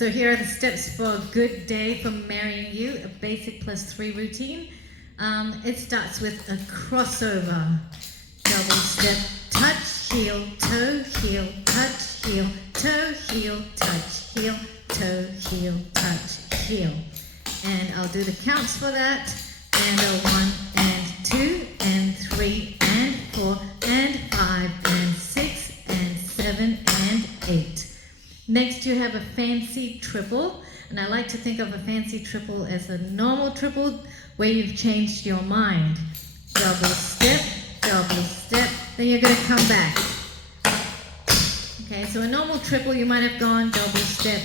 So here are the steps for a good day for marrying you, a basic +3 routine. It starts with a crossover. Double step, touch, heel, toe, touch, heel, toe, heel, toe, touch, heel. And I'll do the counts for that. And a 1 and 2 and 3 and 4 and 5 and 6 and 7 and 8. Next you have a fancy triple, and I like to think of a fancy triple as a normal triple where you've changed your mind. Double step, then you're going to come back. Okay, so a normal triple you might have gone double step,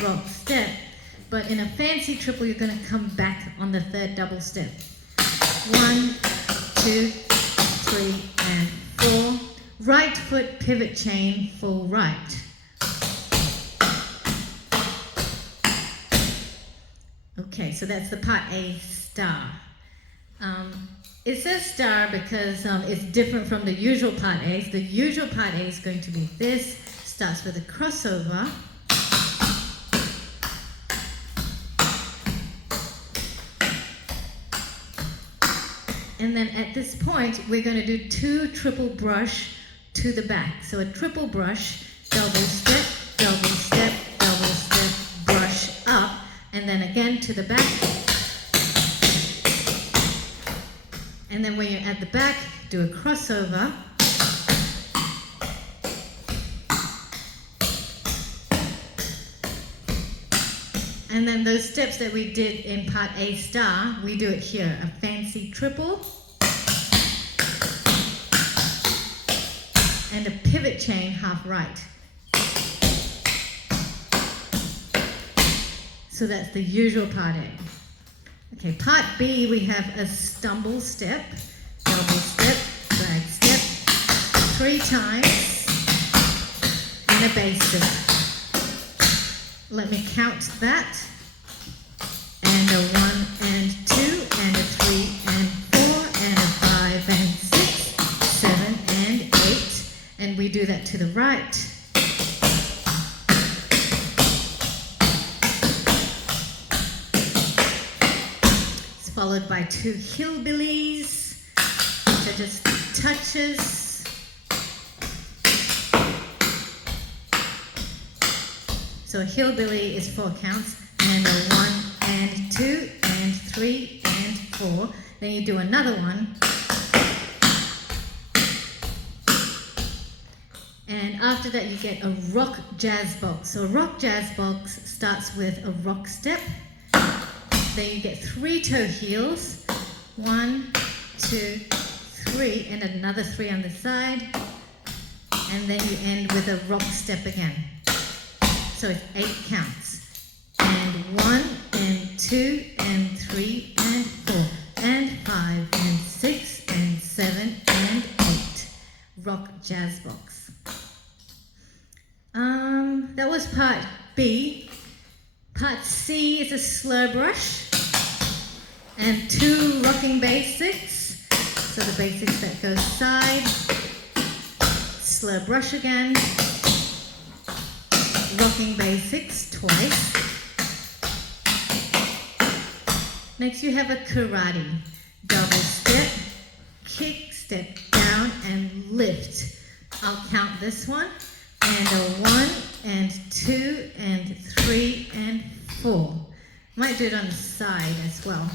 rock step. But in a fancy triple you're going to come back on the third double step. 1, 2, 3 and 4. Right foot pivot chain, full right. Okay, so that's the part A star. It says star because it's different from the usual part A. So the usual part A is going to be this. Starts with a crossover. And then at this point, we're going to do 2 triple brush to the back. So a triple brush, double step, brush up, and then again to the back. And then when you're at the back, do a crossover. And then those steps that we did in part A star, we do it here. A fancy triple. And a pivot chain half right. So that's the usual part A. Okay, part B, we have a stumble step, double step, drag step, 3 times, and a base step. Let me count that. And a 1 and 2 and a 3 and 4 and a 5 and 6, 7 and 8. And we do that to the right. It's followed by 2 hillbillies, which are just touches. So a hillbilly is 4 counts, and a 1 and 2 and 3 and 4. Then you do another one. And after that you get a rock jazz box. So a rock jazz box starts with a rock step. Then you get 3 toe heels. 1, 2, 3, and another 3 on the side. And then you end with a rock step again. So it's 8 counts. And 1 and 2 and 3 and 4 and 5 and 6 and 7 and 8. Rock jazz box. That was part B. Part C is a slur brush and 2 rocking basics. So the basics that go side, slur brush again, rocking basics twice. Next you have a karate. Double step, kick, step down and lift. I'll count this one. And a 1 and 2 and 3 and 4. Might do it on the side as well.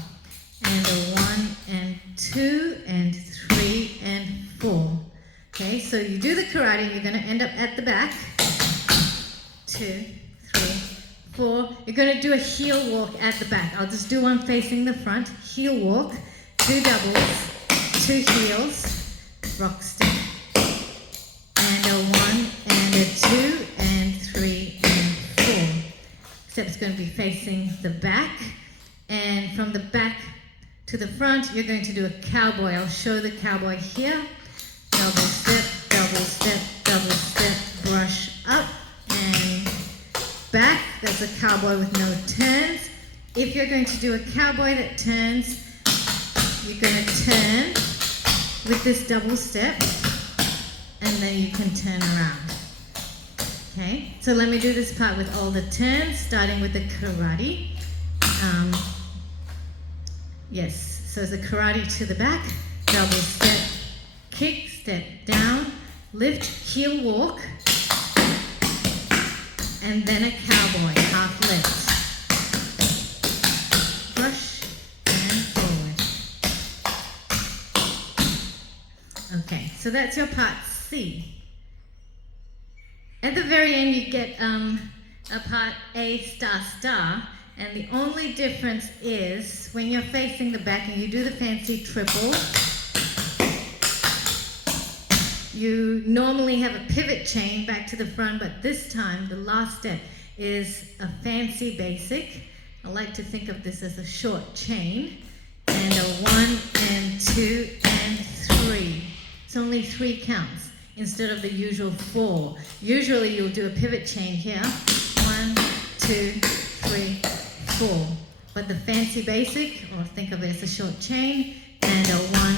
And a 1 and 2 and 3 and 4. Okay, so you do the karate, you're going to end up at the back. 2, 3, 4. You're going to do a heel walk at the back. I'll just do one facing the front. Heel walk, 2 doubles, 2 heels, rock step. And a 1 and a 2 and 3 and 4. Step's going to be facing the back. And from the back to the front, you're going to do a cowboy. I'll show the cowboy here. Double step, brush up and back. That's a cowboy with no turns. If you're going to do a cowboy that turns, you're going to turn with this double step, and then you can turn around. Okay, so let me do this part with all the turns, starting with the karate. Yes, so it's a karate to the back, double step, kick, step down, lift, heel walk, and then a cowboy, half lift. Brush and forward. Okay, so that's your part C. At the very end you get a part A star star, and the only difference is when you're facing the back and you do the fancy triple, you normally have a pivot chain back to the front, but this time the last step is a fancy basic. I like to think of this as a short chain, and a 1 and 2 and 3. It's only 3 counts instead of the usual 4. Usually you'll do a pivot chain here, 1, 2, 3, 4. But the fancy basic, or think of it as a short chain, and a 1,